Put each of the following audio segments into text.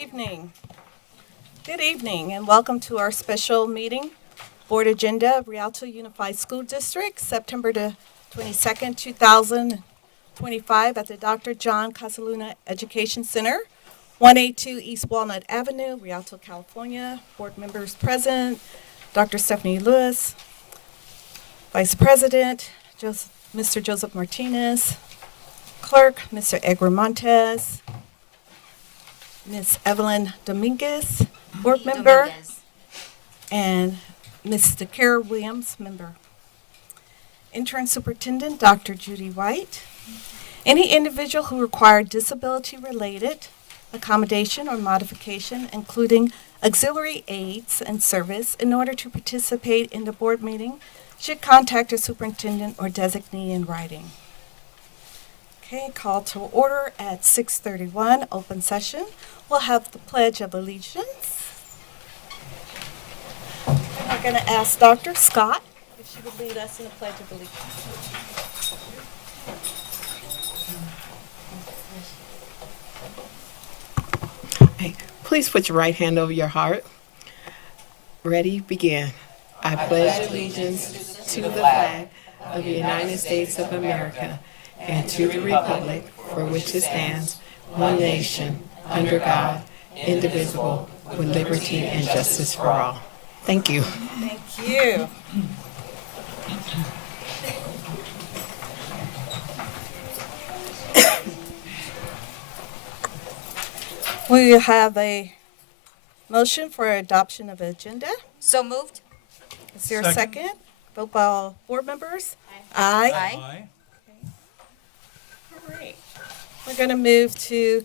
Evening. Good evening, and welcome to our special meeting, Board Agenda of Rialto Unified School District, September the 22nd, 2025, at the Dr. John Casaluna Education Center, 182 East Walnut Avenue, Rialto, California. Board members present, Dr. Stephanie Lewis, Vice President, Mr. Joseph Martinez, Clerk, Mr. Edgar Montez, Ms. Evelyn Dominguez, board member, and Mr. Kara Williams, member. Intern Superintendent, Dr. Judy White. Any individual who required disability-related accommodation or modification, including auxiliary aids and service, in order to participate in the board meeting, should contact a superintendent or designee in writing. Okay, call to order at 6:31, open session. We'll have the Pledge of Allegiance. And we're going to ask Dr. Scott if she would lead us in the Pledge of Allegiance. Hey, please put your right hand over your heart. Ready, begin. I pledge allegiance to the flag of the United States of America and to the republic for which it stands, one nation, under God, indivisible, with liberty and justice for all. Thank you. Thank you. We have a motion for adoption of agenda. So moved. Is there a second? Vote by all board members? Aye. Aye. All right. We're going to move to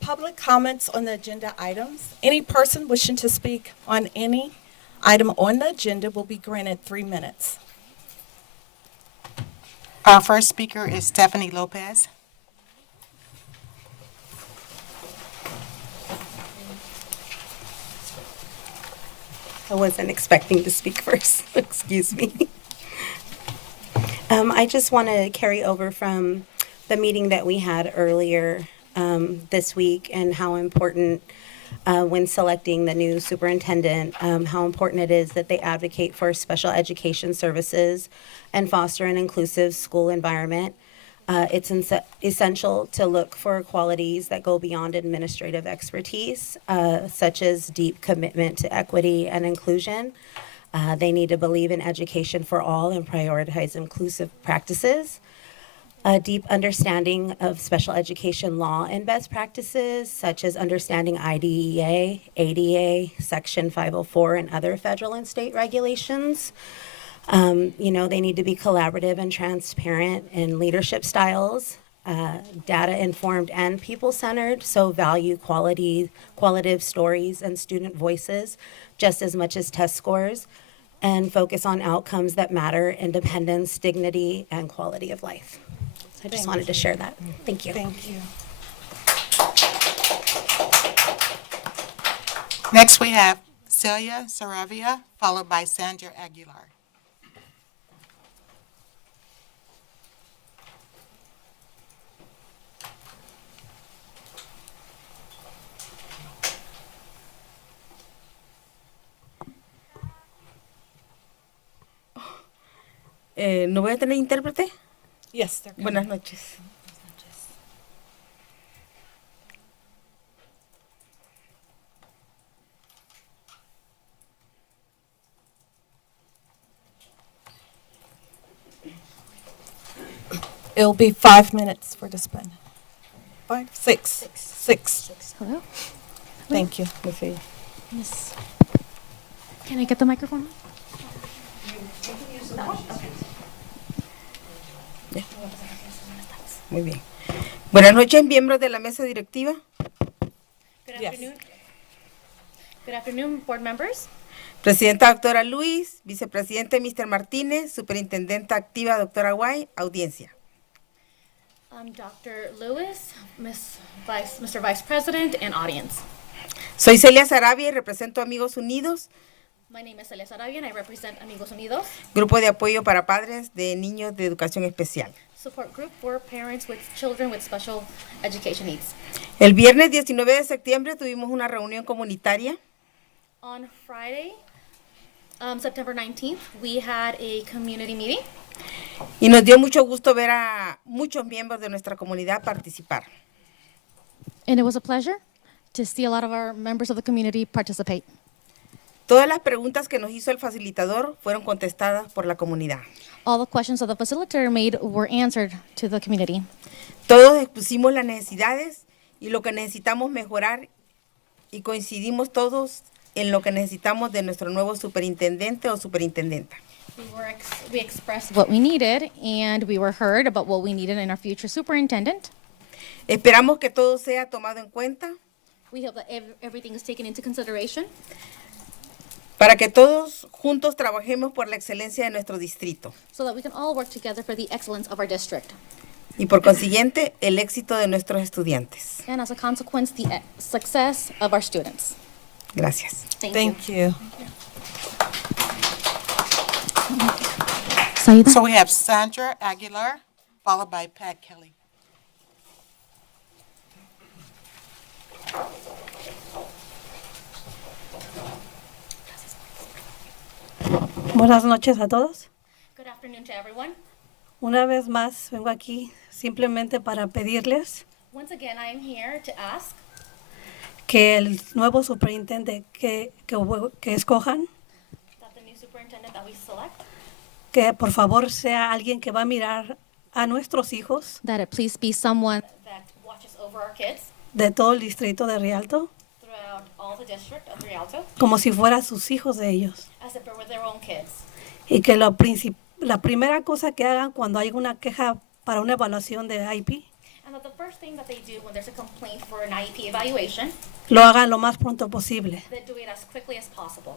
public comments on the agenda items. Any person wishing to speak on any item on the agenda will be granted 3 minutes. Our first speaker is Stephanie Lopez. I wasn't expecting to speak first. Excuse me. I just want to carry over from the meeting that we had earlier this week and how important when selecting the new superintendent, how important it is that they advocate for special education services and foster an inclusive school environment. It's essential to look for qualities that go beyond administrative expertise, such as deep commitment to equity and inclusion. They need to believe in education for all and prioritize inclusive practices. A deep understanding of special education law and best practices, such as understanding IDEA, ADA, Section 504, and other federal and state regulations. They need to be collaborative and transparent in leadership styles, data-informed and people-centered, so value qualitative stories and student voices just as much as test scores, and focus on outcomes that matter, independence, dignity, and quality of life. So I just wanted to share that. Thank you. Thank you. Next, we have Celia Saravia, followed by Sandra Aguilar. ¿No voy a tener intérprete? Yes, they're coming. Buenas noches. It'll be 5 minutes for the spin. 5, 6. 6. Hello? Thank you. No sé. Miss. Can I get the microphone? Muy bien. Buenas noches, miembros de la mesa directiva. Good Yes. afternoon. Good afternoon, board members. Presidenta doctora Luis, vicepresidente Mr. Martínez, superintendenta activa doctora White, audiencia. Dr. Lewis, Mr. Vice President, and audience. Soy Celia Sarabia y represento a Amigos Unidos, My name is Celia Sarabia, and I represent Amigos Unidos, grupo de apoyo para padres de niños de educación especial. support group for parents with children with special education needs. El viernes 19 de septiembre tuvimos una reunión comunitaria On Friday, September 19th, we had a community meeting, y nos dio mucho gusto ver a muchos miembros de nuestra comunidad participar. and it was a pleasure to see a lot of our members of the community participate. Todas las preguntas que nos hizo el facilitador fueron contestadas por la comunidad. All the questions that the facilitator made were answered to the community. Todos expusimos las necesidades y lo que necesitamos mejorar y coincidimos todos en lo que necesitamos de nuestro nuevo superintendente o superintendenta. We expressed what we needed, and we were heard about what we needed in our future superintendent. Esperamos que todo sea tomado en cuenta We hope that everything is taken into consideration para que todos juntos trabajemos por la excelencia de nuestro distrito so that we can all work together for the excellence of our district. y por consiguiente el éxito de nuestros estudiantes. And as a consequence, the success of our students. Gracias. Thank you. Saida? So we have Sandra Aguilar, followed by Pat Kelly. Buenas noches a todos. Good afternoon to everyone. Una vez más vengo aquí simplemente para pedirles Once again, I am here to ask que el nuevo superintendente que escojan, that the new superintendent that we select, que por favor sea alguien que va a mirar a nuestros hijos that it please be someone that watches over our kids de todo el distrito de Rialto throughout all the district of Rialto como si fueran sus hijos de ellos. as if it were their own kids. Y que la primera cosa que hagan cuando hay una queja para una evaluación de IP, And that the first thing that they do when there's a complaint for an IEP evaluation, lo hagan lo más pronto posible. they do it as quickly as possible.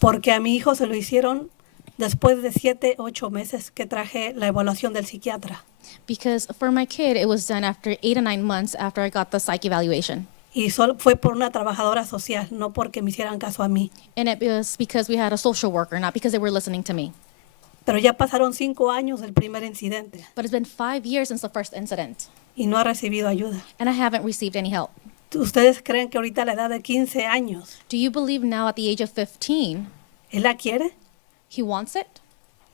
Porque a mi hijo se lo hicieron después de 7, 8 meses que traje la evaluación del psiquiatra. Because for my kid, it was done after 8 to 9 months after I got the psych evaluation. Y solo fue por una trabajadora social, no porque me hicieran caso a mí. And it was because we had a social worker, not because they were listening to me. Pero ya pasaron 5 años del primer incidente But it's been 5 years since the first incident, y no ha recibido ayuda. and I haven't received any help. ¿Ustedes creen que ahorita a la edad de 15 años, Do you believe now at the age of 15, él la quiere? he wants it?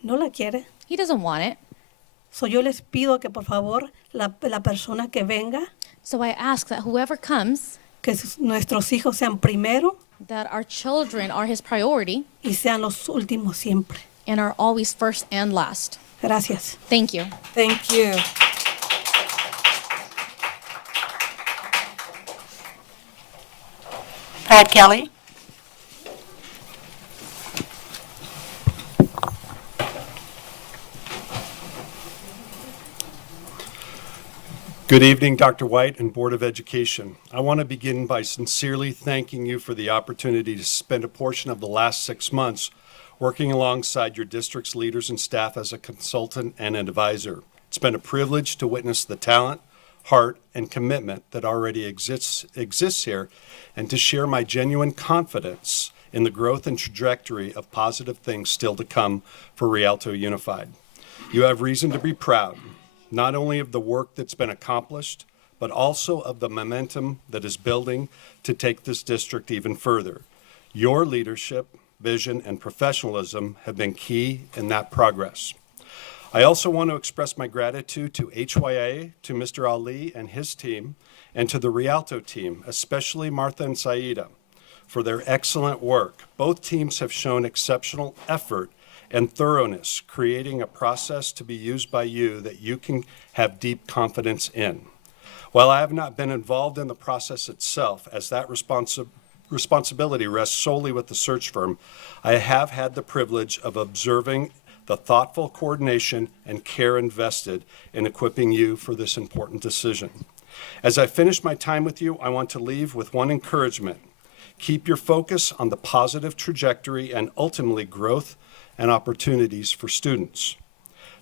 No la quiere. He doesn't want it. So yo les pido que por favor la persona que venga, So I ask that whoever comes, que nuestros hijos sean primero that our children are his priority y sean los últimos siempre. and are always first and last. Gracias. Thank you. Thank you. Pat Kelly. Good evening, Dr. White and Board of Education. I want to begin by sincerely thanking you for the opportunity to spend a portion of the last 6 months working alongside your district's leaders and staff as a consultant and an advisor. It's been a privilege to witness the talent, heart, and commitment that already exists here, and to share my genuine confidence in the growth and trajectory of positive things still to come for Rialto Unified. You have reason to be proud, not only of the work that's been accomplished, but also of the momentum that is building to take this district even further. Your leadership, vision, and professionalism have been key in that progress. I also want to express my gratitude to HYA, to Mr. Ali and his team, and to the Rialto team, especially Martha and Saida, for their excellent work. Both teams have shown exceptional effort and thoroughness, creating a process to be used by you that you can have deep confidence in. While I have not been involved in the process itself, as that responsibility rests solely with the search firm, I have had the privilege of observing the thoughtful coordination and care invested in equipping you for this important decision. As I finish my time with you, I want to leave with one encouragement. Keep your focus on the positive trajectory and ultimately growth and opportunities for students.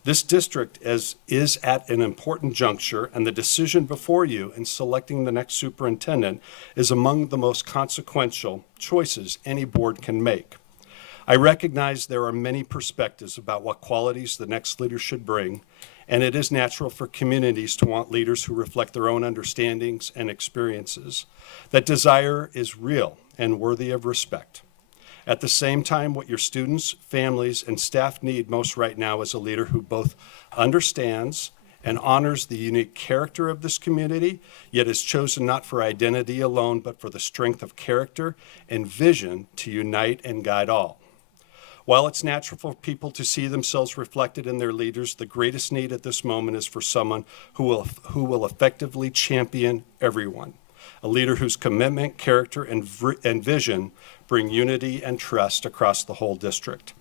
This district is at an important juncture, and the decision before you in selecting the next superintendent is among the most consequential choices any board can make. I recognize there are many perspectives about what qualities the next leader should bring, and it is natural for communities to want leaders who reflect their own understandings and experiences. That desire is real and worthy of respect. At the same time, what your students, families, and staff need most right now is a leader who both understands and honors the unique character of this community, yet is chosen not for identity alone, but for the strength of character and vision to unite and guide all. While it's natural for people to see themselves reflected in their leaders, the greatest need at this moment is for someone who will effectively champion everyone. A leader whose commitment, character, and vision bring unity and trust across the whole district.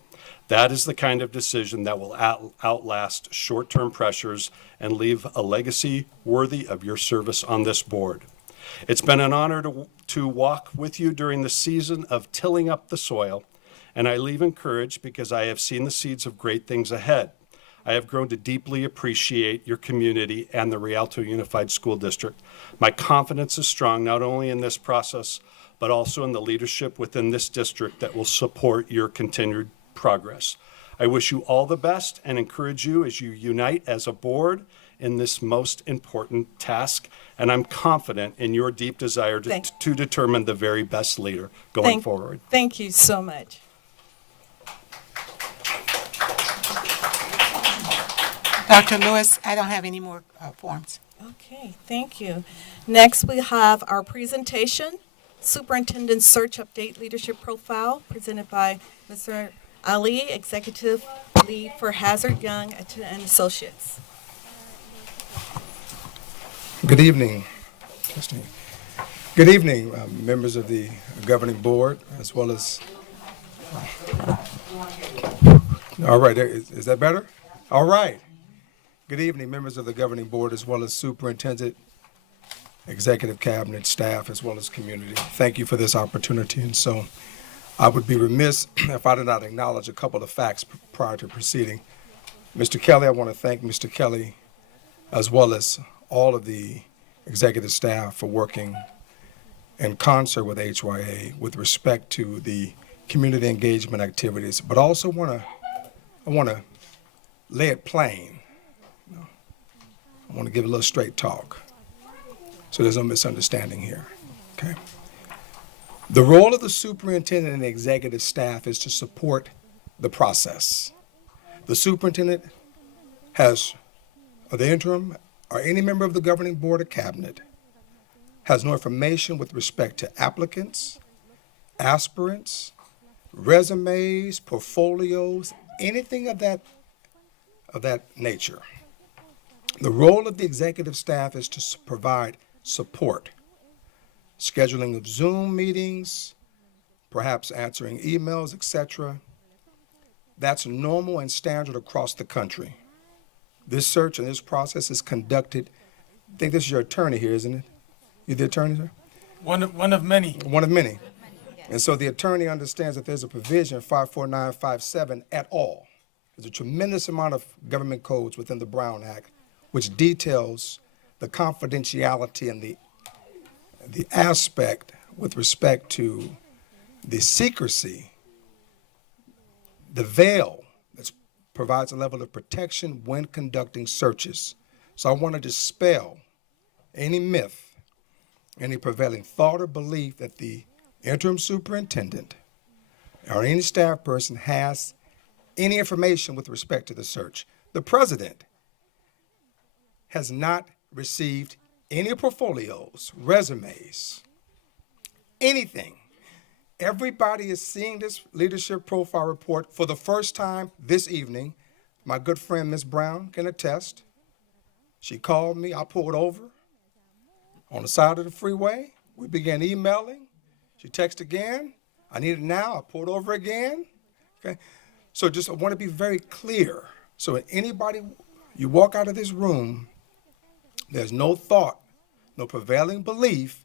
That is the kind of decision that will outlast short-term pressures and leave a legacy worthy of your service on this board. It's been an honor to walk with you during the season of tilling up the soil, and I leave encouraged because I have seen the seeds of great things ahead. I have grown to deeply appreciate your community and the Rialto Unified School District. My confidence is strong not only in this process, but also in the leadership within this district that will support your continued progress. I wish you all the best and encourage you as you unite as a board in this most important task. And I'm confident in your deep desire to determine the very best leader going forward. Thank you so much. Dr. Lewis, I don't have any more forms. Okay, thank you. Next, we have our presentation, Superintendent Search Update Leadership Profile, presented by Mr. Ali, Executive Lead for Hazard Young and Associates. Good evening. Good evening, members of the governing board, as well as. All right, is that better? All right. Good evening, members of the governing board, as well as superintendent, executive cabinet, staff, as well as community. Thank you for this opportunity. And so I would be remiss if I did not acknowledge a couple of facts prior to proceeding. Mr. Kelly, I want to thank Mr. Kelly, as well as all of the executive staff for working in concert with HYA with respect to the community engagement activities, but also I want to lay it plain. I want to give a little straight talk so there's no misunderstanding here, okay? The role of the superintendent and the executive staff is to support the process. The superintendent or the interim, or any member of the governing board or cabinet has no information with respect to applicants, aspirants, resumes, portfolios, anything of that nature. The role of the executive staff is to provide support, scheduling of Zoom meetings, perhaps answering emails, etc. That's normal and standard across the country. This search and this process is conducted. I think this is your attorney here, isn't it? You the attorney, sir? One of many. One of many. And so the attorney understands that there's a provision, 54957, at all. There's a tremendous amount of government codes within the Brown Act which details the confidentiality and the aspect with respect to the secrecy, the veil that provides a level of protection when conducting searches. So I want to dispel any myth, any prevailing thought or belief that the interim superintendent or any staff person has any information with respect to the search. The president has not received any portfolios, resumes, anything. Everybody is seeing this leadership profile report for the first time this evening. My good friend, Ms. Brown, can attest. She called me, I pulled over on the side of the freeway. We began emailing. She texted again. I need it now. I pulled over again. Okay. So I want to be very clear. So anybody, you walk out of this room, there's no thought, no prevailing belief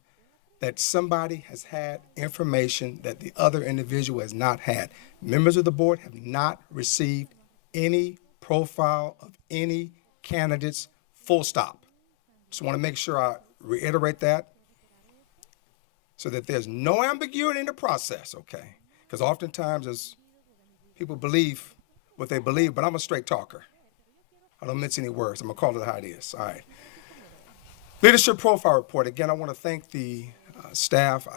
that somebody has had information that the other individual has not had. Members of the board have not received any profile of any candidates, full stop. Just want to make sure I reiterate that so that there's no ambiguity in the process, okay? Because oftentimes as people believe what they believe, but I'm a straight talker. I don't mince any words. I'm going to call it how it is. All right. Leadership profile report. Again, I want to thank the staff.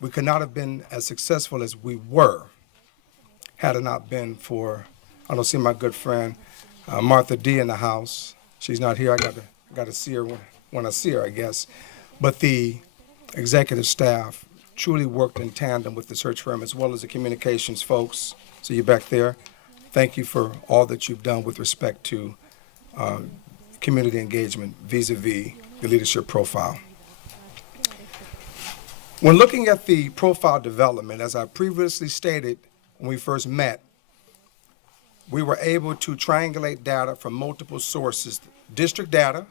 We could not have been as successful as we were had it not been for, I don't see my good friend Martha D in the house. She's not here. I got to see her when I see her, I guess. But the executive staff truly worked in tandem with the search firm as well as the communications folks. So you're back there. Thank you for all that you've done with respect to community engagement vis-a-vis the leadership profile. When looking at the profile development, as I previously stated when we first met, we were able to triangulate data from multiple sources: district data,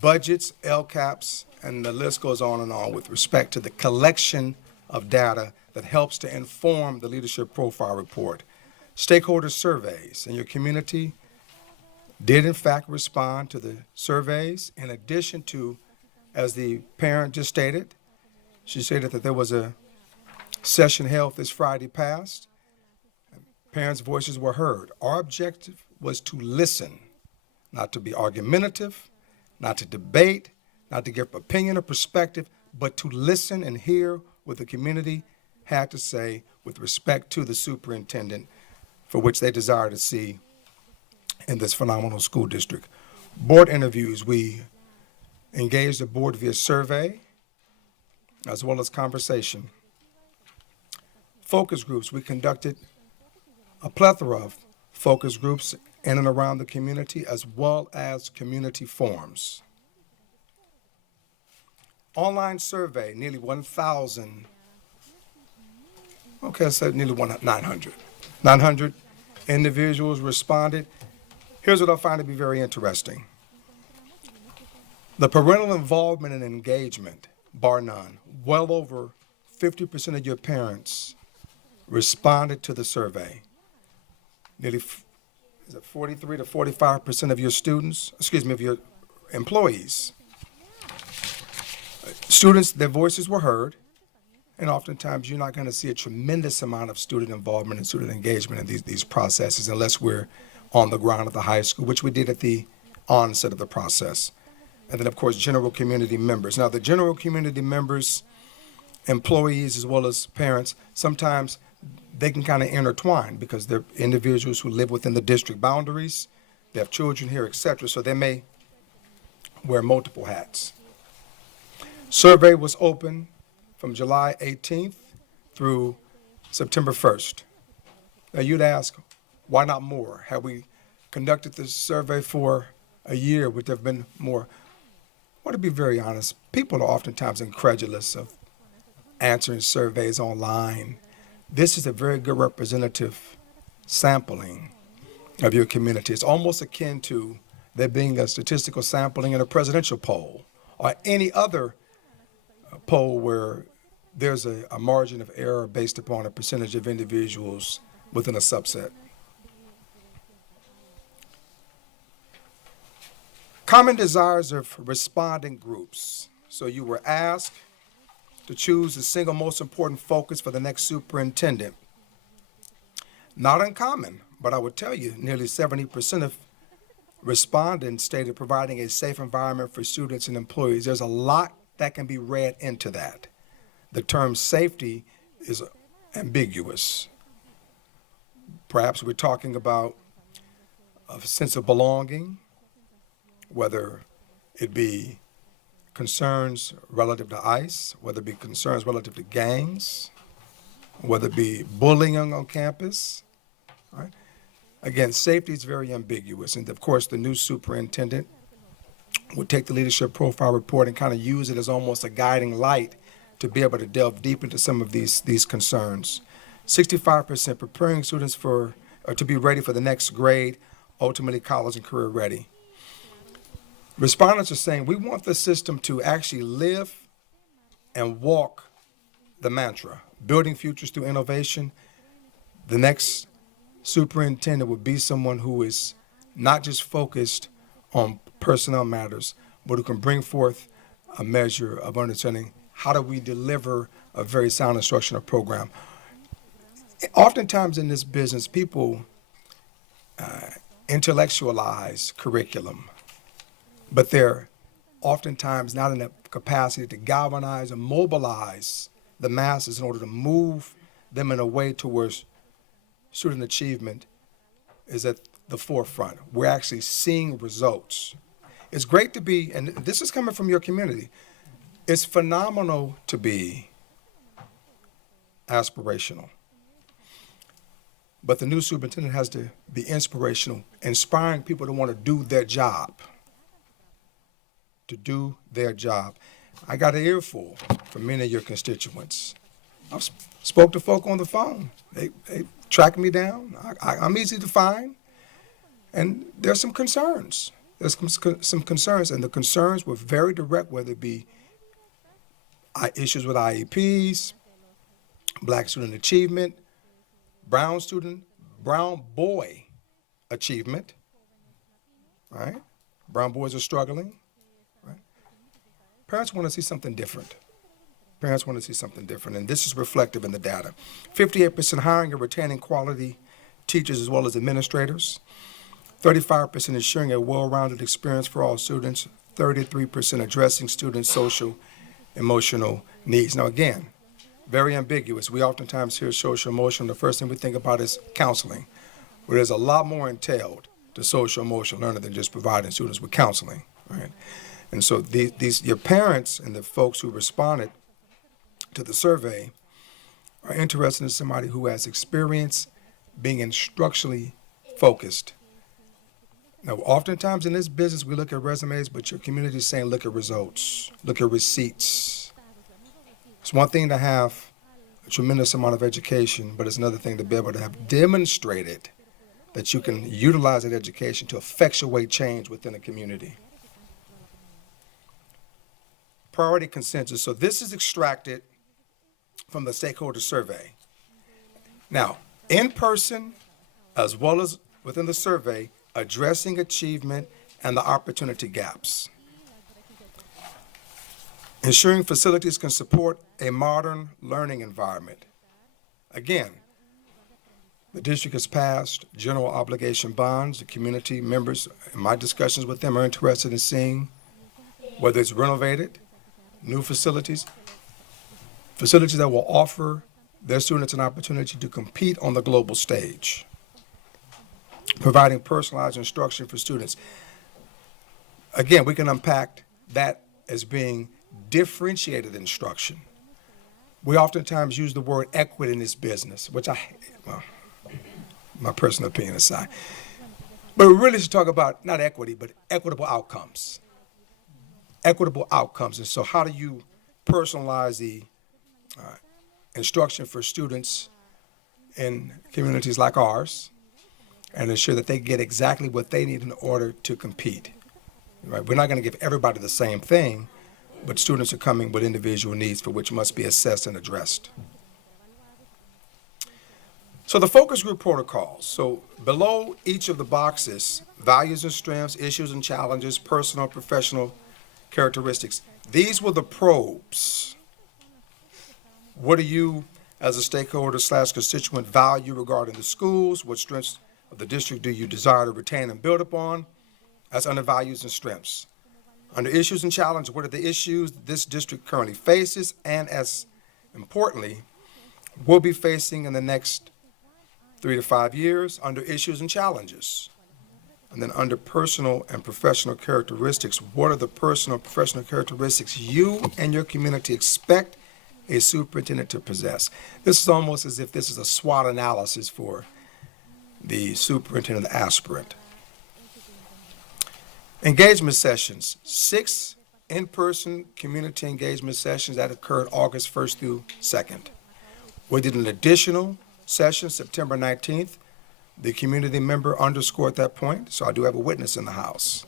budgets, LCAPs, and the list goes on and on with respect to the collection of data that helps to inform the leadership profile report. Stakeholder surveys in your community did in fact respond to the surveys, in addition to, as the parent just stated, she stated that there was a session held this Friday past. Parents' voices were heard. Our objective was to listen, not to be argumentative, not to debate, not to give opinion or perspective, but to listen and hear what the community had to say with respect to the superintendent, for which they desire to see in this phenomenal school district. Board interviews, we engaged the board via survey as well as conversation. Focus groups, we conducted a plethora of focus groups in and around the community, as well as community forums. Online survey, nearly 1,000, okay, I said nearly 900. 900 individuals responded. Here's what I find to be very interesting. The parental involvement and engagement, bar none, well over 50% of your parents responded to the survey. Nearly 43 to 45% of your students, of your employees. Students, their voices were heard, and oftentimes you're not going to see a tremendous amount of student involvement and student engagement in these processes unless we're on the ground at the high school, which we did at the onset of the process. And then, of course, general community members. Now, the general community members, employees, as well as parents, sometimes they can kind of intertwine because they're individuals who live within the district boundaries, they have children here, etc., so they may wear multiple hats. Survey was open from July 18th through September 1st. Now, you'd ask, why not more? Have we conducted this survey for a year? Would there have been more? I want to be very honest. People are oftentimes incredulous of answering surveys online. This is a very good representative sampling of your community. It's almost akin to there being a statistical sampling in a presidential poll or any other poll where there's a margin of error based upon a percentage of individuals within a subset. Common desires of responding groups. So you were asked to choose the single most important focus for the next superintendent. Not uncommon, but I would tell you nearly 70% of respondents stated providing a safe environment for students and employees. There's a lot that can be read into that. The term safety is ambiguous. Perhaps we're talking about a sense of belonging, whether it be concerns relative to ICE, whether it be concerns relative to gangs, whether it be bullying on campus. Right? Again, safety is very ambiguous. And of course, the new superintendent would take the leadership profile report and kind of use it as almost a guiding light to be able to delve deep into some of these concerns. 65% preparing students to be ready for the next grade, ultimately college and career ready. Respondents are saying we want the system to actually live and walk the mantra, building futures through innovation. The next superintendent would be someone who is not just focused on personnel matters, but who can bring forth a measure of understanding how do we deliver a very sound instructional program. Oftentimes in this business, people intellectualized curriculum, but they're oftentimes not in a capacity to galvanize and mobilize the masses in order to move them in a way towards student achievement is at the forefront. We're actually seeing results. It's great to be, and this is coming from your community, it's phenomenal to be aspirational. But the new superintendent has to be inspirational, inspiring people to want to do their job. To do their job. I got an earful from many of your constituents. I spoke to folk on the phone. They track me down. I'm easy to find. And there's some concerns. There's some concerns, and the concerns were very direct, whether it be issues with IEPs, Black student achievement, brown boy achievement, right? Brown boys are struggling, right? Parents want to see something different. Parents want to see something different, and this is reflective in the data. 58% hiring and retaining quality teachers as well as administrators. 35% ensuring a well-rounded experience for all students. 33% addressing students' social, emotional needs. Now again, very ambiguous. We oftentimes hear social emotional. The first thing we think about is counseling, where there's a lot more entailed to social emotional learning than just providing students with counseling, right? And so your parents and the folks who responded to the survey are interested in somebody who has experience being instructionally focused. Now, oftentimes in this business, we look at resumes, but your community is saying, look at results, look at receipts. It's one thing to have a tremendous amount of education, but it's another thing to be able to have demonstrated that you can utilize that education to effectuate change within a community. Priority consensus. So this is extracted from the stakeholder survey. Now, in person, as well as within the survey, addressing achievement and the opportunity gaps. Ensuring facilities can support a modern learning environment. Again, the district has passed general obligation bonds. The community members, in my discussions with them, are interested in seeing whether it's renovated, new facilities that will offer their students an opportunity to compete on the global stage. Providing personalized instruction for students. Again, we can unpack that as being differentiated instruction. We oftentimes use the word equity in this business, which my personal opinion aside. But we really should talk about not equity, but equitable outcomes. Equitable outcomes. And so how do you personalize the instruction for students in communities like ours and ensure that they get exactly what they need in order to compete? Right? We're not going to give everybody the same thing, but students are coming with individual needs for which must be assessed and addressed. So the focus group protocols. So below each of the boxes, values and strengths, issues and challenges, personal, professional characteristics. These were the probes. What do you, as a stakeholder / constituent, value regarding the schools? What strengths of the district do you desire to retain and build upon? That's under values and strengths. Under issues and challenges, what are the issues this district currently faces and, as importantly, will be facing in the next 3 to 5 years? Under issues and challenges. And then under personal and professional characteristics, what are the personal and professional characteristics you and your community expect a superintendent to possess? This is almost as if this is a SWOT analysis for the superintendent aspirant. Engagement sessions, 6 in-person community engagement sessions that occurred August 1st through 2nd. We did an additional session September 19th. The community member underscored that point, so I do have a witness in the house.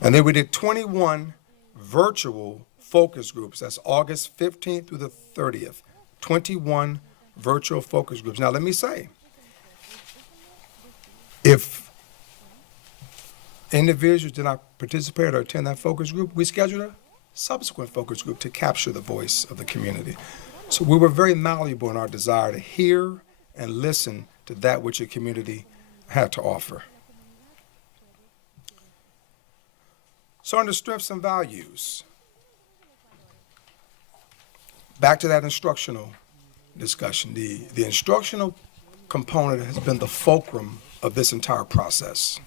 And then we did 21 virtual focus groups. That's August 15th through the 30th. 21 virtual focus groups. Now let me say, if individuals did not participate or attend that focus group, we scheduled a subsequent focus group to capture the voice of the community. So we were very malleable in our desire to hear and listen to that which the community had to offer. So under strengths and values, back to that instructional discussion. The instructional component has been the fulcrum of this entire process.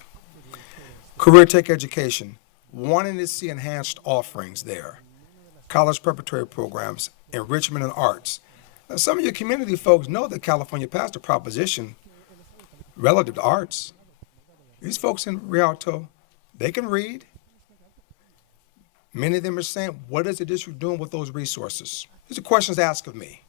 Career Tech Education, wanting to see enhanced offerings there. College preparatory programs, enrichment in arts. Now, some of your community folks know that California passed a proposition relative to arts. These folks in Rialto, they can read. Many of them are saying, what is the district doing with those resources? These are questions asked of me.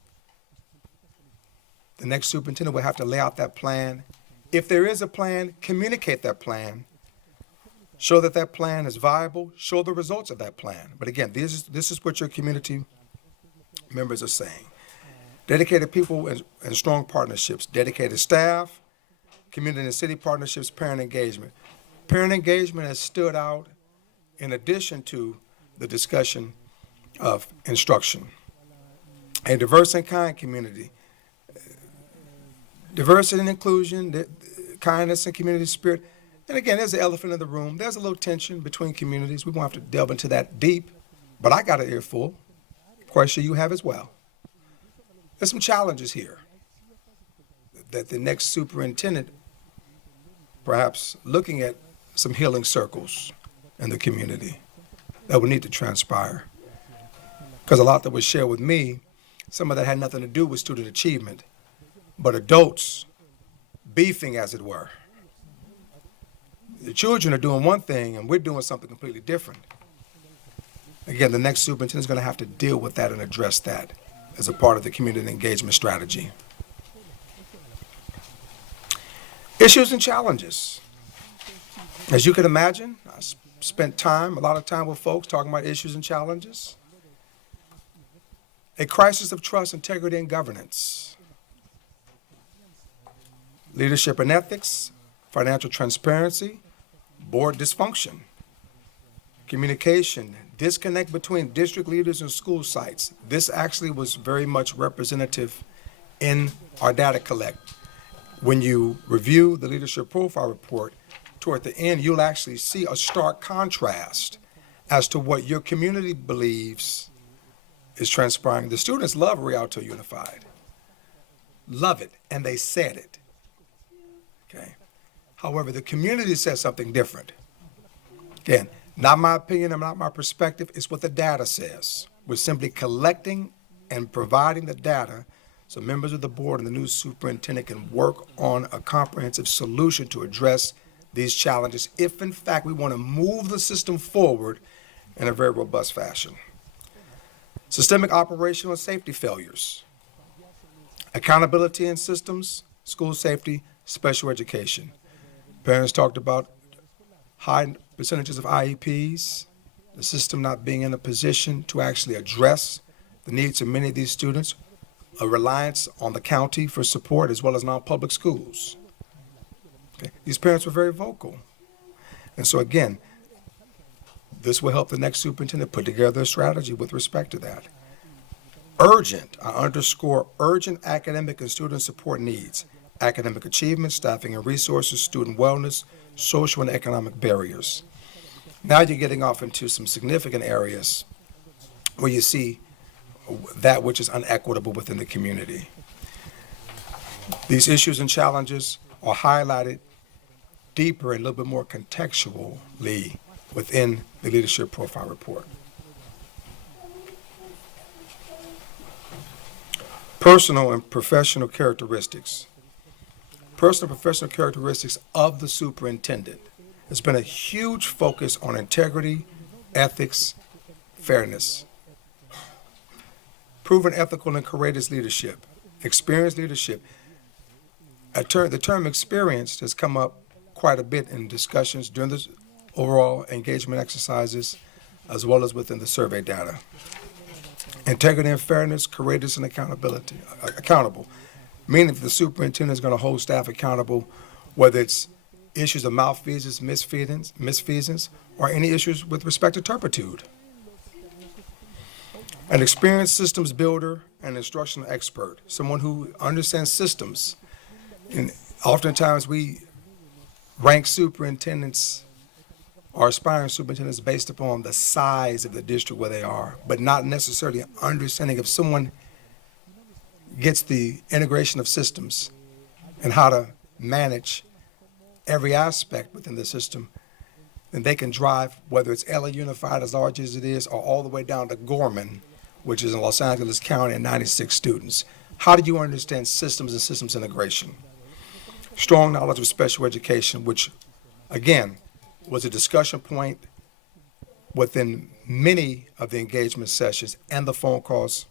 The next superintendent will have to lay out that plan. If there is a plan, communicate that plan. Show that that plan is viable. Show the results of that plan. But again, this is what your community members are saying. Dedicated people and strong partnerships. Dedicated staff, community and city partnerships, parent engagement. Parent engagement has stood out in addition to the discussion of instruction. A diverse and kind community. Diversity and inclusion, kindness and community spirit. And again, there's the elephant in the room. There's a little tension between communities. We won't have to delve into that deep, but I got an earful. Quite sure you have as well. There's some challenges here that the next superintendent, perhaps looking at some healing circles in the community that would need to transpire. Because a lot that was shared with me, some of that had nothing to do with student achievement, but adults beefing, as it were. The children are doing one thing and we're doing something completely different. Again, the next superintendent is going to have to deal with that and address that as a part of the community engagement strategy. Issues and challenges. As you can imagine, I spent a lot of time with folks talking about issues and challenges. A crisis of trust, integrity, and governance. Leadership and ethics, financial transparency, board dysfunction, communication, disconnect between district leaders and school sites. This actually was very much representative in our data collect. When you review the leadership profile report, toward the end, you'll actually see a stark contrast as to what your community believes is transpiring. The students love Rialto Unified. Love it, and they said it. Okay. However, the community says something different. Again, not my opinion and not my perspective, it's what the data says. We're simply collecting and providing the data so members of the board and the new superintendent can work on a comprehensive solution to address these challenges if, in fact, we want to move the system forward in a very robust fashion. Systemic operational and safety failures. Accountability in systems, school safety, special education. Parents talked about high percentages of IEPs, the system not being in a position to actually address the needs of many of these students, a reliance on the county for support as well as non-public schools. Okay. These parents were very vocal. And so again, this will help the next superintendent put together a strategy with respect to that. Urgent, I underscore urgent academic and student support needs. Academic achievement, staffing and resources, student wellness, social and economic barriers. Now you're getting off into some significant areas where you see that which is unequitable within the community. These issues and challenges are highlighted deeper and a little bit more contextually within the leadership profile report. Personal and professional characteristics. Personal and professional characteristics of the superintendent. There's been a huge focus on integrity, ethics, fairness. Proven ethical and courageous leadership. Experienced leadership. The term experienced has come up quite a bit in discussions during the overall engagement exercises as well as within the survey data. Integrity and fairness, courageous and accountable. Meaning that the superintendent is going to hold staff accountable, whether it's issues of malfeasance, misfeasance, or any issues with respect to turpitude. An experienced systems builder and instructional expert, someone who understands systems. And oftentimes we rank superintendents or aspiring superintendents based upon the size of the district where they are, but not necessarily understanding if someone gets the integration of systems and how to manage every aspect within the system, then they can drive, whether it's LA Unified as large as it is, or all the way down to Gorman, which is in Los Angeles County and 96 students. How do you understand systems and systems integration? Strong knowledge of special education, which, again, was a discussion point within many of the engagement sessions and the phone calls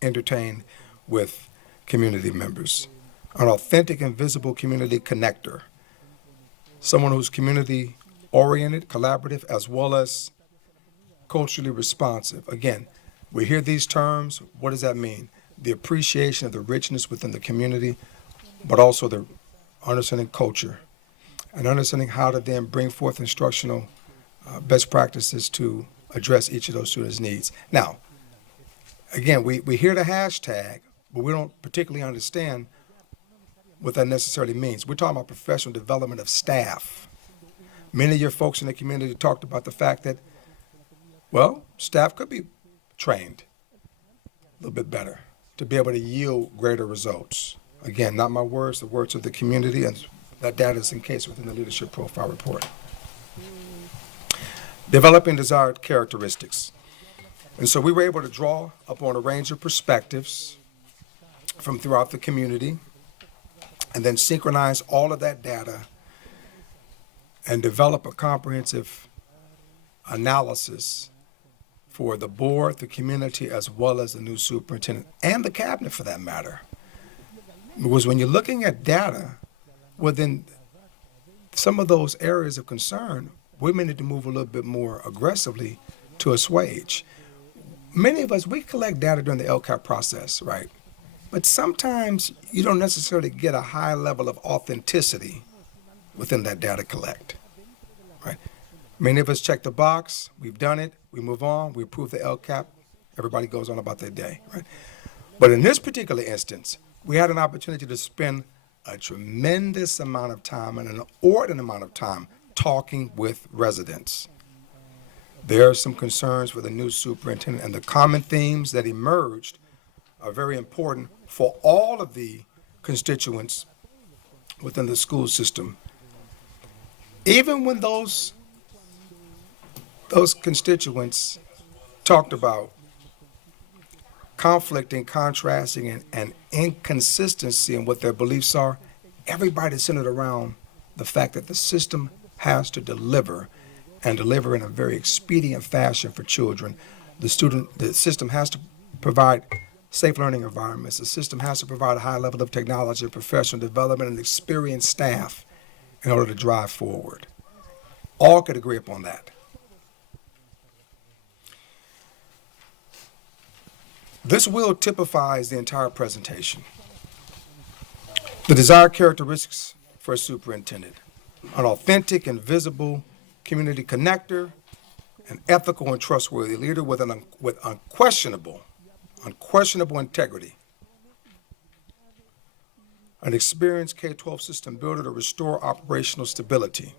entertained with community members. An authentic and visible community connector, someone who's community-oriented, collaborative, as well as culturally responsive. Again, we hear these terms. What does that mean? The appreciation of the richness within the community, but also the understanding culture and understanding how to then bring forth instructional best practices to address each of those students' needs. Now, again, we hear the hashtag, but we don't particularly understand what that necessarily means. We're talking about professional development of staff. Many of your folks in the community talked about the fact that, well, staff could be trained a little bit better to be able to yield greater results. Again, not my words, the words of the community, and that data is encased within the leadership profile report. Developing desired characteristics. And so we were able to draw upon a range of perspectives from throughout the community and then synchronize all of that data and develop a comprehensive analysis for the board, the community, as well as the new superintendent and the cabinet for that matter. Because when you're looking at data, well, then some of those areas of concern, we may need to move a little bit more aggressively to assuage. Many of us, we collect data during the LCAP process, right? But sometimes you don't necessarily get a high level of authenticity within that data collect, right? Many of us check the box, we've done it, we move on, we approve the LCAP, everybody goes on about their day, right? But in this particular instance, we had an opportunity to spend a tremendous amount of time and an inordinate amount of time talking with residents. There are some concerns for the new superintendent, and the common themes that emerged are very important for all of the constituents within the school system. Even when those constituents talked about conflicting, contrasting, and inconsistency in what their beliefs are, everybody centered around the fact that the system has to deliver and deliver in a very expedient fashion for children. The system has to provide safe learning environments. The system has to provide a high level of technology and professional development and experienced staff in order to drive forward. All could agree upon that. This wheel typifies the entire presentation. The desired characteristics for a superintendent: an authentic and visible community connector, an ethical and trustworthy leader with unquestionable integrity, an experienced K-12 system builder to restore operational stability,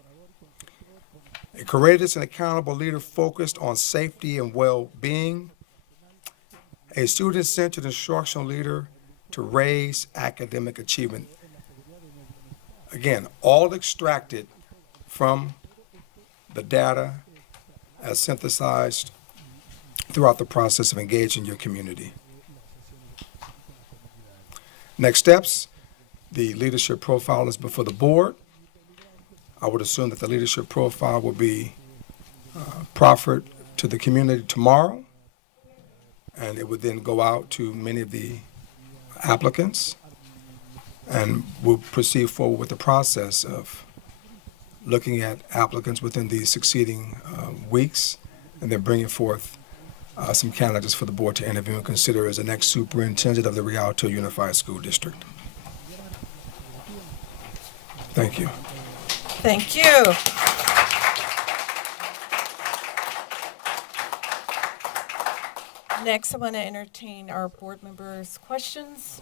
a courageous and accountable leader focused on safety and well-being, a student-centered instructional leader to raise academic achievement. Again, all extracted from the data as synthesized throughout the process of engaging your community. Next steps, the leadership profile is before the board. I would assume that the leadership profile will be proffered to the community tomorrow, and it would then go out to many of the applicants, and we'll proceed forward with the process of looking at applicants within the succeeding weeks, and then bringing forth some candidates for the board to interview and consider as the next superintendent of the Rialto Unified School District. Thank you. Thank you. Next, I want to entertain our board members' questions.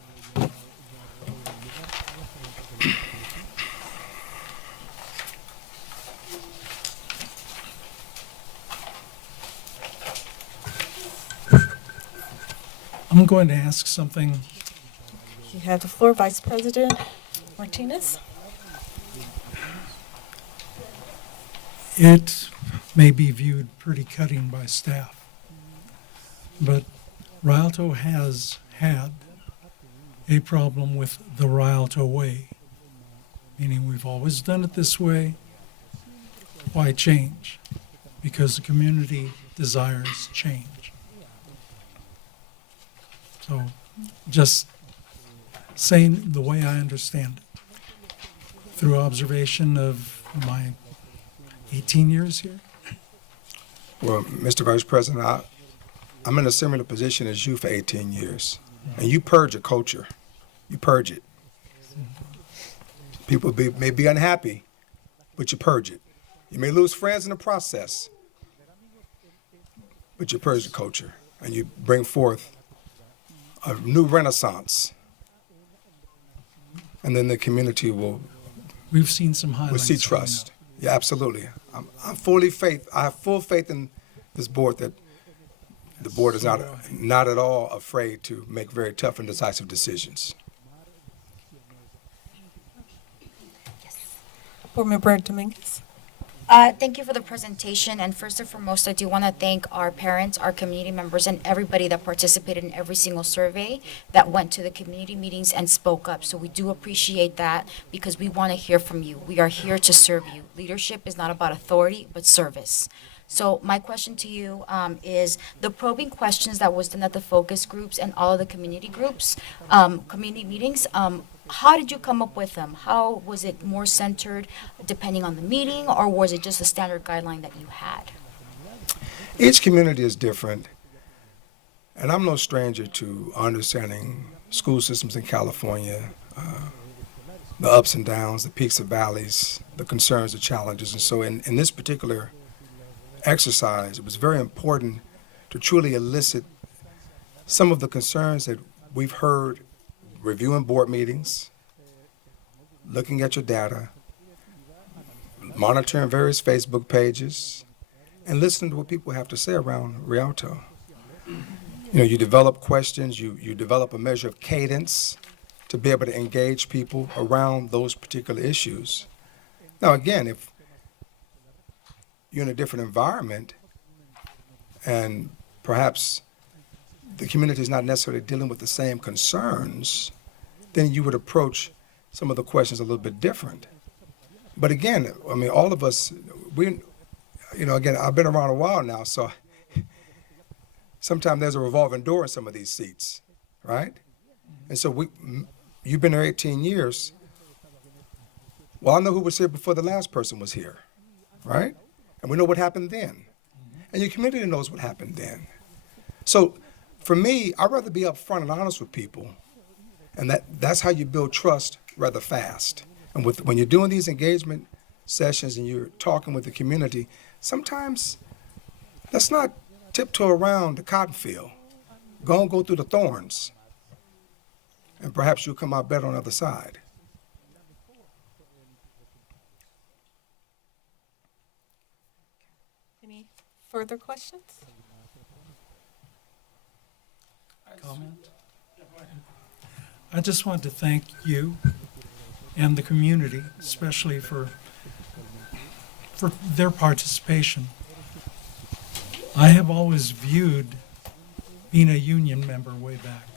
I'm going to ask something. You have the floor, Vice President Martinez. It may be viewed pretty cutting by staff, but Rialto has had a problem with the Rialto way, meaning we've always done it this way. Why change? Because the community desires change. So just saying the way I understand it, through observation of my 18 years here. Well, Mr. Vice President, I'm in a similar position as you for 18 years. And you purge a culture. You purge it. People may be unhappy, but you purge it. You may lose friends in the process, but you purge the culture. And you bring forth a new renaissance. And then the community will We've seen some highlights. see trust. Yeah, absolutely. I have full faith in this board that the board is not at all afraid to make very tough and decisive decisions. Board Member Dominguez. Thank you for the presentation, and first and foremost, I do want to thank our parents, our community members, and everybody that participated in every single survey that went to the community meetings and spoke up. So we do appreciate that because we want to hear from you. We are here to serve you. Leadership is not about authority, but service. So my question to you is the probing questions that was done at the focus groups and all of the community groups, community meetings, how did you come up with them? How was it more centered depending on the meeting, or was it just a standard guideline that you had? Each community is different, and I'm no stranger to understanding school systems in California, the ups and downs, the peaks and valleys, the concerns, the challenges. And so in this particular exercise, it was very important to truly elicit some of the concerns that we've heard reviewing board meetings, looking at your data, monitoring various Facebook pages, and listening to what people have to say around Rialto. You know, you develop questions, you develop a measure of cadence to be able to engage people around those particular issues. Now, again, if you're in a different environment and perhaps the community is not necessarily dealing with the same concerns, then you would approach some of the questions a little bit different. But again, I mean, all of us, again, I've been around a while now, so sometimes there's a revolving door in some of these seats, right? And so you've been there 18 years. Well, I know who was here before the last person was here, right? And we know what happened then. And your community knows what happened then. So for me, I'd rather be upfront and honest with people. And that's how you build trust rather fast. And when you're doing these engagement sessions and you're talking with the community, sometimes let's not tiptoe around the cotton field. Go through the thorns. And perhaps you'll come out better on the other side. Any further questions? Comment? I just want to thank you and the community, especially for their participation. I have always viewed being a union member way back.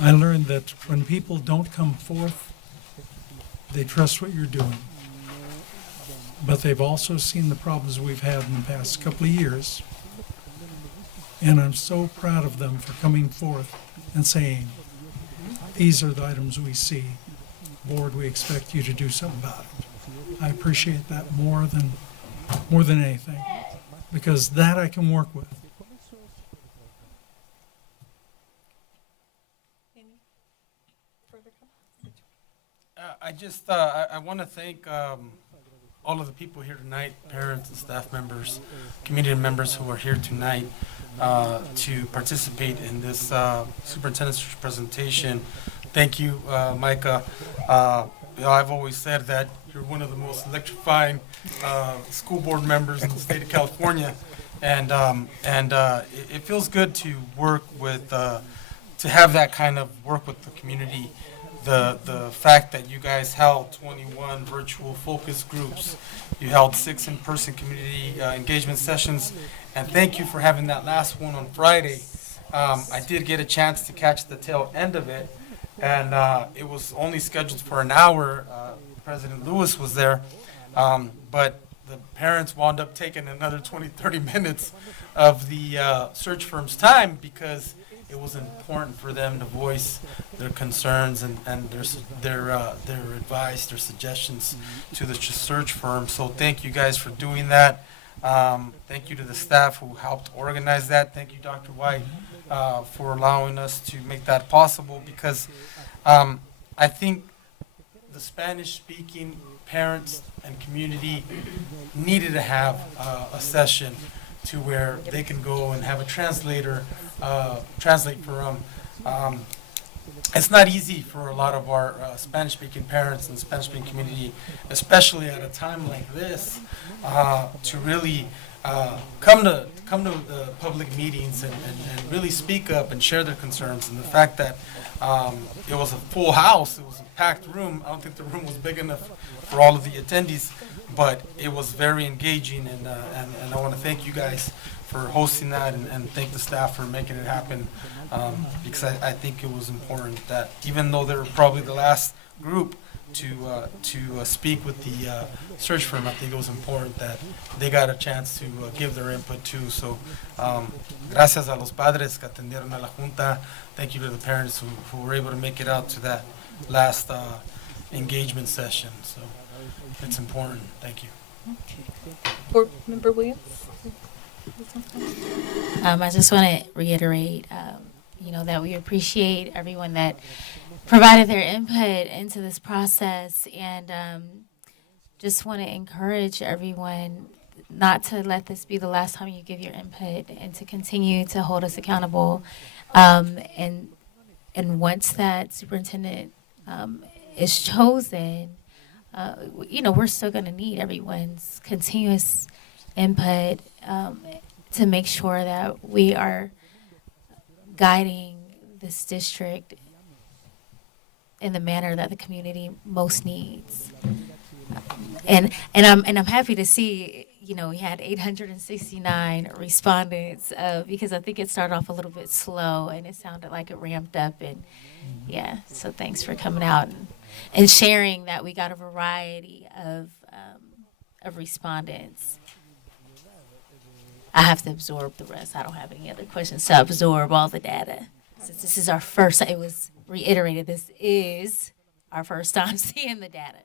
I learned that when people don't come forth, they trust what you're doing. But they've also seen the problems we've had in the past couple of years. And I'm so proud of them for coming forth and saying, these are the items we see. Board, we expect you to do something about it. I appreciate that more than anything, because that I can work with. Any further comments? I want to thank all of the people here tonight, parents and staff members, community members who are here tonight to participate in this superintendent's presentation. Thank you, Micah. I've always said that you're one of the most electrifying school board members in the state of California, It feels good to work with, to have that kind of work with the community. The fact that you guys held 21 virtual focus groups, you held 6 in-person community engagement sessions, and thank you for having that last one on Friday. I did get a chance to catch the tail end of it, and it was only scheduled for an hour. President Lewis was there, but the parents wound up taking another 20, 30 minutes of the search firm's time because it was important for them to voice their concerns and their advice, their suggestions to the search firm. So thank you guys for doing that. Thank you to the staff who helped organize that. Thank you, Dr. White, for allowing us to make that possible because I think the Spanish-speaking parents and community needed to have a session to where they can go and have a translator translate for them. It's not easy for a lot of our Spanish-speaking parents and Spanish-speaking community, especially at a time like this, to really come to the public meetings and really speak up and share their concerns. And the fact that it was a full house, it was a packed room. I don't think the room was big enough for all of the attendees, but it was very engaging. And I want to thank you guys for hosting that and thank the staff for making it happen, because I think it was important that even though they were probably the last group to speak with the search firm, I think it was important that they got a chance to give their input too. So, gracias a los padres que atendieron a la junta. Thank you to the parents who were able to make it out to that last engagement session. So, it's important. Thank you. Board Member Williams? I just want to reiterate, that we appreciate everyone that provided their input into this process, and just want to encourage everyone not to let this be the last time you give your input, and to continue to hold us accountable. And once that superintendent is chosen, we're still going to need everyone's continuous input to make sure that we are guiding this district in the manner that the community most needs. And I'm happy to see, we had 869 respondents, because I think it started off a little bit slow and it sounded like it ramped up, and yeah, so thanks for coming out and sharing that we got a variety of respondents. I have to absorb the rest. I don't have any other questions to absorb all the data. Since this is our first, it was reiterated, this is our first time seeing the data.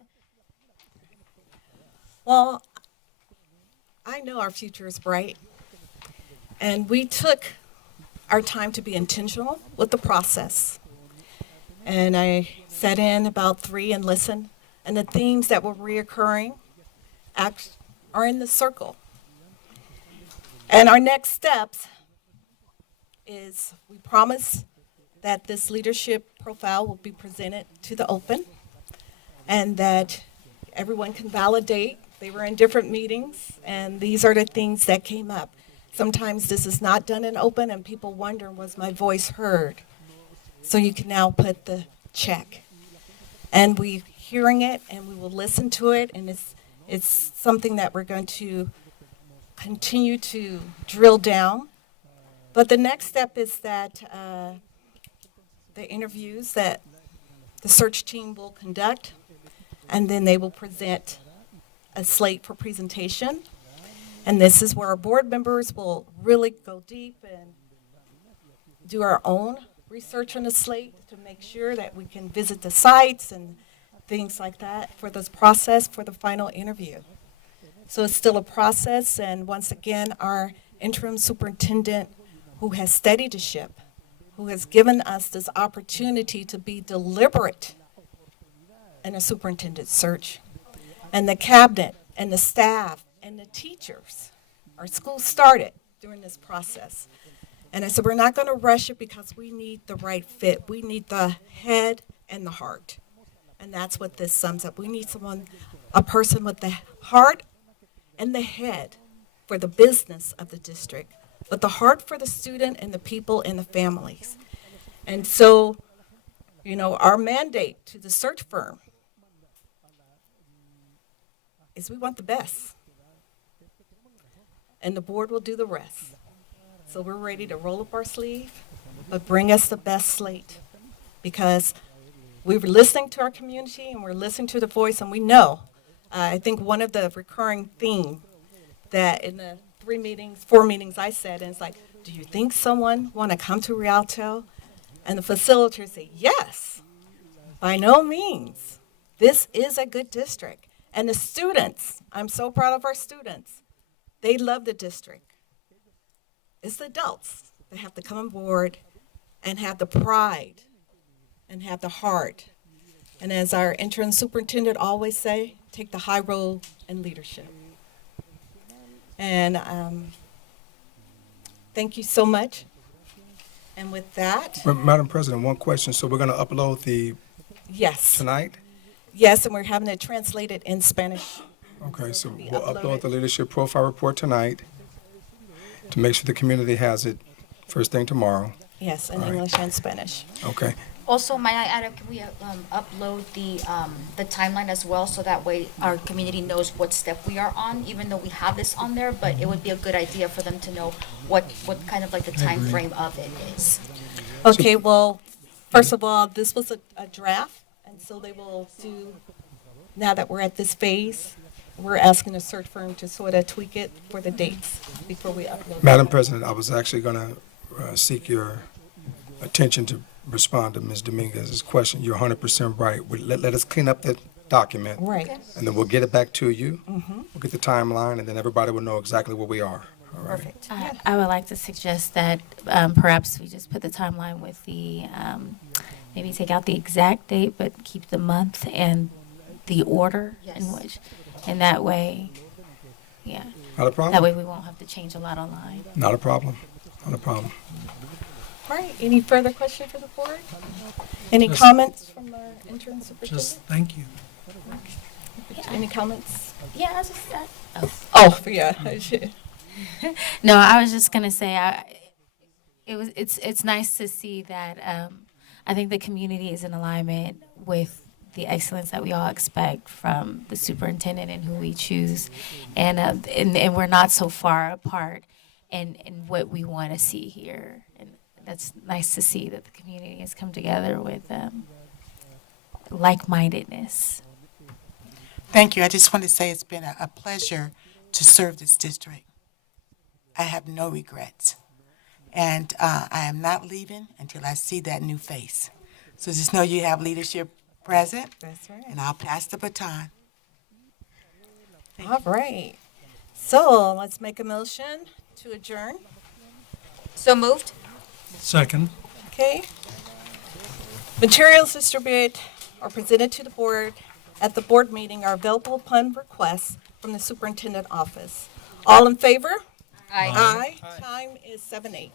Well, I know our future is bright, and we took our time to be intentional with the process. And I sat in about 3 and listened, and the themes that were reoccurring are in the circle. And our next steps is we promise that this leadership profile will be presented to the open, and that everyone can validate. They were in different meetings, and these are the things that came up. Sometimes this is not done in open, and people wonder, was my voice heard? So you can now put the check. And we're hearing it, and we will listen to it, and it's something that we're going to continue to drill down. But the next step is that the interviews that the search team will conduct, and then they will present a slate for presentation. And this is where our board members will really go deep and do our own research on the slate to make sure that we can visit the sites and things like that for this process for the final interview. So it's still a process, and once again, our interim superintendent, who has steadied the ship, who has given us this opportunity to be deliberate in a superintendent search, and the cabinet and the staff and the teachers. Our school started during this process. And I said, we're not going to rush it because we need the right fit. We need the head and the heart. And that's what this sums up. We need a person with the heart and the head for the business of the district, but the heart for the student and the people and the families. And so, our mandate to the search firm is we want the best. And the board will do the rest. So we're ready to roll up our sleeve, but bring us the best slate. Because we're listening to our community and we're listening to the voice, and we know, I think one of the recurring themes that in the 4 meetings I said, and it's like, do you think someone want to come to Rialto? And the facilitators say, yes, by no means. This is a good district. And the students, I'm so proud of our students. They love the district. It's the adults that have to come on board and have the pride and have the heart. And as our interim superintendent always say, take the high road in leadership. And thank you so much. And with that, Madam President, one question. So we're going to upload the yes. tonight? Yes, and we're having it translated in Spanish. Okay, so Be we'll uploaded. upload the leadership profile report tonight to make sure the community has it first thing tomorrow. Yes, in All right. English and Spanish. Okay. Also, might I add, can we upload the timeline as well, so that way our community knows what step we are on, even though we have this on there, but it would be a good idea for them to know what kind of like the time frame of it is. Okay, well, first of all, this was a draft, and so they will do, now that we're at this phase, we're asking the search firm to sort of tweak it for the dates before we upload. Madam President, I was actually going to seek your attention to respond to Ms. Dominguez's question. You're 100% right. Let us clean up the document. Right. And then we'll get it back to you. Mm-hmm. We'll get the timeline, and then everybody will know exactly where we are. All right. Perfect. I would like to suggest that perhaps we just put the timeline with the, maybe take out the exact date, but keep the month and the order in Yes. which, and that way, yeah. Not a problem? That way we won't have to change a lot online. Not a problem. Not a problem. All right, any further questions for the board? Any Just- comments from our interim superintendent? Just thank you. Any comments? Yeah, I was just, Oh, yeah. no, I was just gonna say, it's nice to see that, I think the community is in alignment with the excellence that we all expect from the superintendent and who we choose. And we're not so far apart in what we want to see here. And that's nice to see that the community has come together with like-mindedness. Thank you. I just want to say it's been a pleasure to serve this district. I have no regrets. And I am not leaving until I see that new face. So just know you have leadership present, That's right. and I'll pass the baton. All right. So let's make a motion to adjourn. So moved? Second. Okay. Materials distributed or presented to the board at the board meeting are available upon request from the superintendent office. All in favor? Aye. Aye. Time is 7:08.